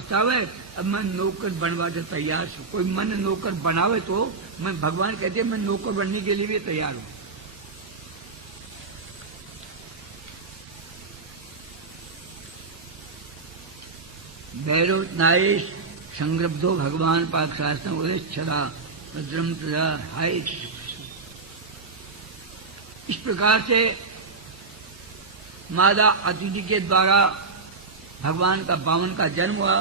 चाहे अब मैं नौकर बनवा के तैयार हूं। कोई मन नौकर बनावे तो मैं, भगवान कहते हैं मैं नौकर बनने के लिए भी तैयार हूं। भैरव नारेश संग्रब्धो भगवान पाक शास्त्र छदा भद्रम तदा हाय। इस प्रकार से मादा अतिथि के द्वारा भगवान का बामन का जन्म हुआ।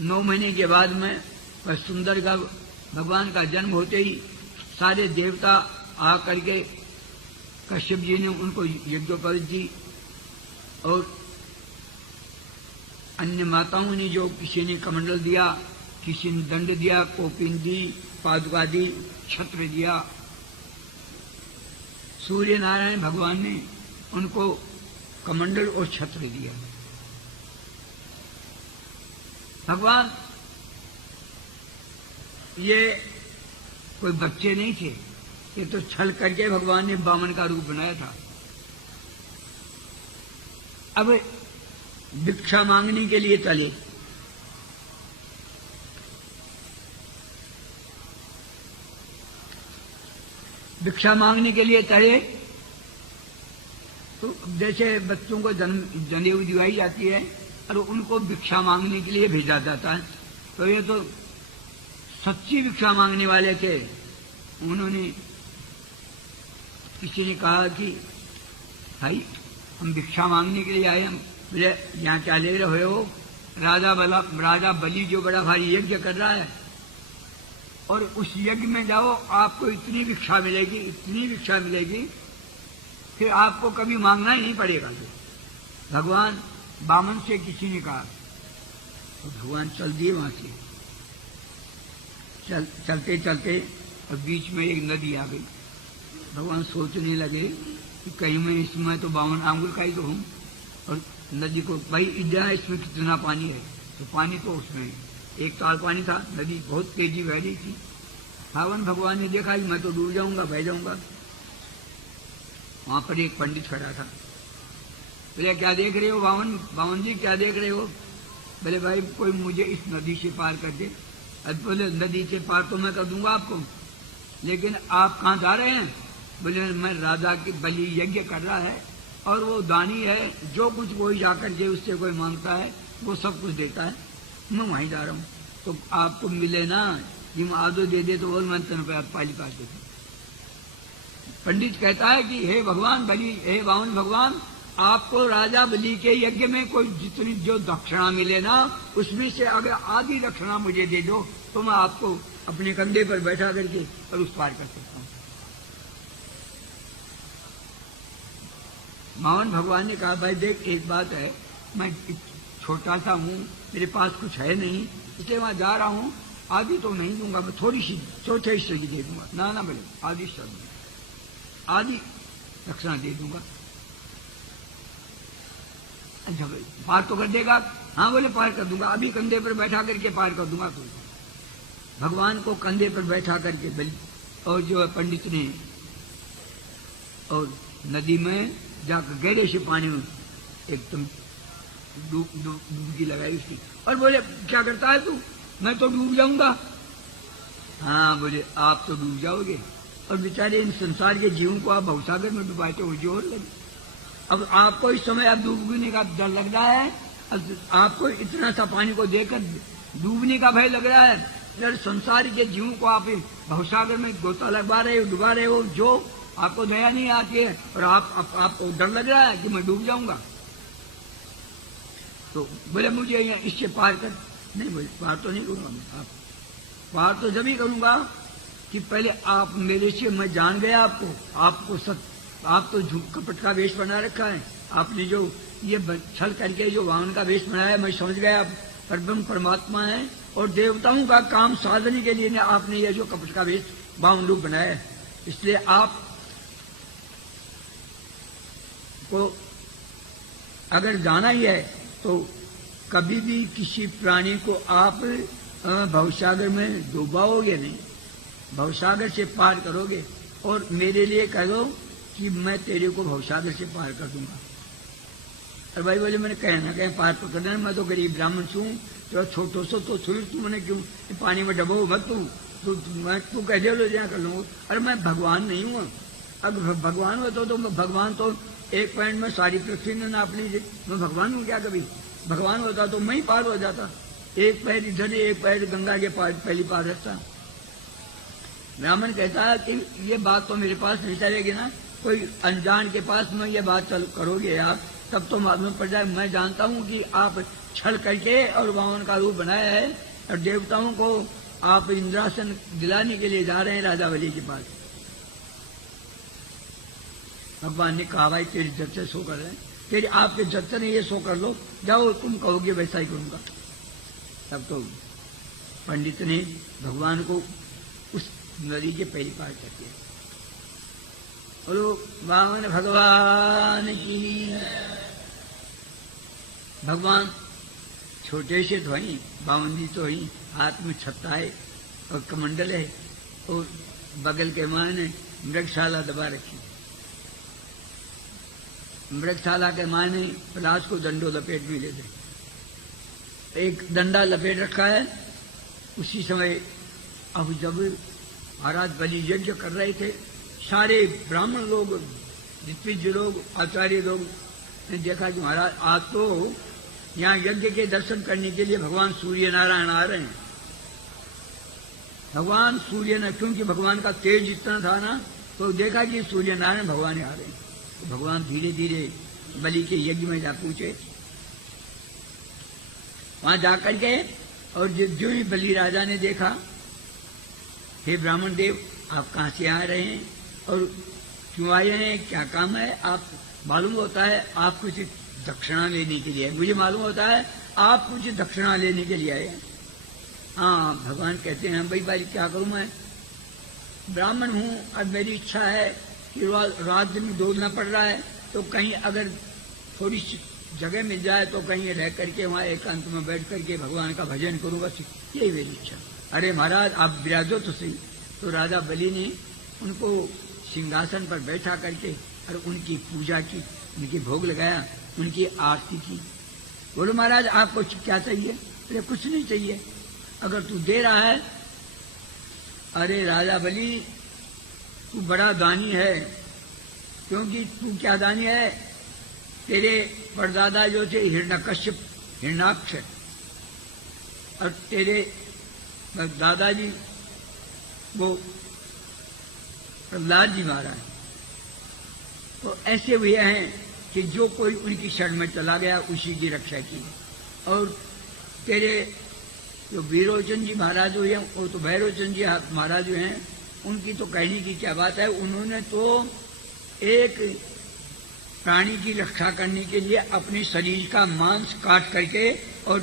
9 महीने के बाद में वह सुंदर का भगवान का जन्म होते ही सारे देवता आकर के कश्यप जी ने उनको यज्ञोपवीत दी और अन्य माताओं ने जो किसी ने कमंडल दिया, किसी ने दंड दिया, कोपिन दी, पादुका दी, छत्र दिया। सूर्य नारायण भगवान ने उनको कमंडल और छत्र दिया। भगवान ये कोई बच्चे नहीं थे, ये तो छल करके भगवान ने बामन का रूप बनाया था। अब भिक्षा मांगने के लिए चले। भिक्षा मांगने के लिए चले तो जैसे बच्चों को जनेऊ दिवाई जाती है और उनको भिक्षा मांगने के लिए भेजा जाता है। तो ये तो सच्ची भिक्षा मांगने वाले थे। उन्होंने किसी ने कहा कि भाई हम भिक्षा मांगने के लिए आए। हम बोले यहाँ क्या ले रहे हो? राजा बलि जो बड़ा भारी यज्ञ कर रहा है और उस यज्ञ में जाओ, आपको इतनी भिक्षा मिलेगी, इतनी भिक्षा मिलेगी, फिर आपको कभी मांगना ही नहीं पड़ेगा। भगवान बामन से किसी ने कहा तो भगवान चल दिए वहां से। चलते चलते और बीच में एक नदी आ गई। भगवान सोचने लगे कि कहीं मैं इसमें तो 52 आंगुल का ही तो हूं, और नदी को भाई इधर इसमें कितना पानी है? तो पानी तो उसमें एक ताल पानी था। नदी बहुत तेजी बह रही थी। भगवान ने देखा कि मैं तो डूब जाऊंगा, बह जाऊंगा। वहां पर एक पंडित खड़ा था। बोले क्या देख रहे हो बावन जी, क्या देख रहे हो? बोले भाई कोई मुझे इस नदी से पार कर दे। अब बोले नदी से पार तो मैं कर दूंगा आपको, लेकिन आप कहाँ जा रहे हैं? बोले मैं राजा की बलि यज्ञ कर रहा है और वो दानी है, जो कुछ वही जाकर के उससे कोई मांगता है वो सब कुछ देता है, मैं वहीं जा रहा हूँ। तो आपको मिले ना कि मैं आधो दे दे तो और मैं तेरे पाली पास देता। पंडित कहता है कि हे भगवान बलि, हे बावन भगवान, आपको राजा बलि के यज्ञ में कोई जितनी जो दक्षिणा मिले ना, उसमें से अगर आधी दक्षिणा मुझे दे दो तो मैं आपको अपने कंधे पर बैठा करके और उस पार कर सकता हूँ। बावन भगवान ने कहा भाई देख एक बात है, मैं छोटा सा हूँ, मेरे पास कुछ है नहीं, इसलिए वहां जा रहा हूँ। आधी तो नहीं दूंगा, मैं थोड़ी सी चौथे हिस्से की दे दूंगा। ना बोले आधी आधी दक्षिणा दे दूंगा। अच्छा भाई पार तो कर देगा? हाँ बोले पार कर दूंगा, अभी कंधे पर बैठा करके पार कर दूंगा। तो भगवान को कंधे पर बैठा करके बलि और जो पंडित ने और नदी में जाकर गहरे से पानी में एकदम डुबकी लगाई उसकी और बोले क्या करता है तू? मैं तो डूब जाऊंगा। हाँ बोले आप तो डूब जाओगे, और बेचारे इन संसार के जीवों को आप भवसागर में डुबाते हो जोर लगे। अब आपको इस समय आप डूबने का डर लग रहा है, आपको इतना सा पानी को देखकर डूबने का भय लग रहा है। यार संसार के जीवों को आप भवसागर में गोता लगवा रहे हो, डुबा रहे हो, जो आपको दया नहीं आती है, और आपको डर लग रहा है कि मैं डूब जाऊंगा। तो बोले मुझे इससे पार कर। नहीं बोले पार तो नहीं करूंगा मैं। आप पार तो जब ही करूंगा कि पहले आप मेरे से, मैं जान गया आपको आप तो झूठ कपट का वेश बना रखा है। आपने जो ये छल करके जो वामन का वेश बनाया, मैं समझ गया आप परब्रह्म परमात्मा है, और देवताओं का काम साधने के लिए आपने ये जो कपट का वेश वामन रूप बनाया है। इसलिए आप को अगर जाना ही है तो कभी भी किसी प्राणी को आप भवसागर में डुबाओगे नहीं, भवसागर से पार करोगे। और मेरे लिए कहो कि मैं तेरे को भवसागर से पार कर दूंगा। और भाई बोले मैंने कहे ना कहीं पार तो करना, मैं तो गरीब ब्राह्मण छू, तो छोटो सो तो छुड़ तू मैंने क्यों पानी में डबो मत तू कह दे लो जहाँ कर लूंगा। अरे मैं भगवान नहीं हूँ, अगर भगवान होता तो भगवान तो एक पॉइंट में सारी पृथ्वी ने नाप लीजिए, मैं भगवान हूँ क्या? कभी भगवान होता तो मैं ही पार हो जाता, एक पैर इधर एक पैर गंगा के पार पहली पार रहता। ब्राह्मण कहता है कि ये बात तो मेरे पास नहीं चलेगी ना, कोई अनजान के पास में ये बात करोगे आप तब तो मालूम पड़ जाए। मैं जानता हूँ कि आप छल करके और वामन का रूप बनाया है और देवताओं को आप इंद्रासन दिलाने के लिए जा रहे हैं राजा बलि के पास। भगवान ने कहा भाई तेरी जज से सो कर रहे हैं, तेरी आपके जज ने ये सो कर लो, जाओ तुम कहोगे वैसा ही करूंगा। तब तो पंडित ने भगवान को उस नदी के पहली पार कर दिया। बोलो वामन भगवान की। भगवान छोटे से तो ही, बावन जी तो ही, हाथ में छत्ता है और कमंडल है और बगल के मां ने मृगशाला दबा रखी। मृगशाला के मां ने पलाश को डंडो लपेट भी ले दे, एक डंडा लपेट रखा है। उसी समय अब जब महाराज बलि यज्ञ कर रहे थे, सारे ब्राह्मण लोग, दिग्विजय लोग, आचार्य लोग ने देखा कि महाराज आज तो यहाँ यज्ञ के दर्शन करने के लिए भगवान सूर्य नारायण आ रहे हैं। भगवान सूर्य न, क्योंकि भगवान का तेज इतना था ना, तो देखा कि सूर्य नारायण भगवान आ रहे हैं। तो भगवान धीरे धीरे बलि के यज्ञ में जा पहुंचे। वहां जाकर के और जो ही बलि राजा ने देखा, हे ब्राह्मण देव आप कहां से आ रहे हैं और क्यों आए हैं, क्या काम है? आप मालूम होता है आप कुछ दक्षिणा लेने के लिए, मुझे मालूम होता है आप कुछ दक्षिणा लेने के लिए आए हैं। हाँ, भगवान कहते हैं भाई भाई क्या करूं, मैं ब्राह्मण हूं और मेरी इच्छा है कि रात दिन दौड़ना पड़ रहा है, तो कहीं अगर थोड़ी सी जगह मिल जाए तो कहीं रह करके वहां एकांत में बैठ करके भगवान का भजन करूंगा, यही मेरी इच्छा। अरे महाराज आप विराजो तो सही। तो राजा बलि ने उनको सिंहासन पर बैठा करके और उनकी पूजा की, उनकी भोग लगाया, उनकी आरती की। बोलो महाराज आपको क्या चाहिए? अरे कुछ नहीं चाहिए अगर तू दे रहा है। अरे राजा बलि तू बड़ा दानी है, क्योंकि तू क्या दानी है, तेरे परदादा जो थे हिरण्यकश्यप हिरण्याक्ष और तेरे दादाजी वो प्रहलाद जी महाराज, तो ऐसे हुए हैं कि जो कोई उनकी शरण में चला गया उसी की रक्षा की। और तेरे जो वीरोचंद जी महाराज हुए हैं, वो तो भैरवचंद जी महाराज हुए हैं, उनकी तो कहने की क्या बात है, उन्होंने तो एक प्राणी की रक्षा करने के लिए अपने शरीर का मांस काट करके और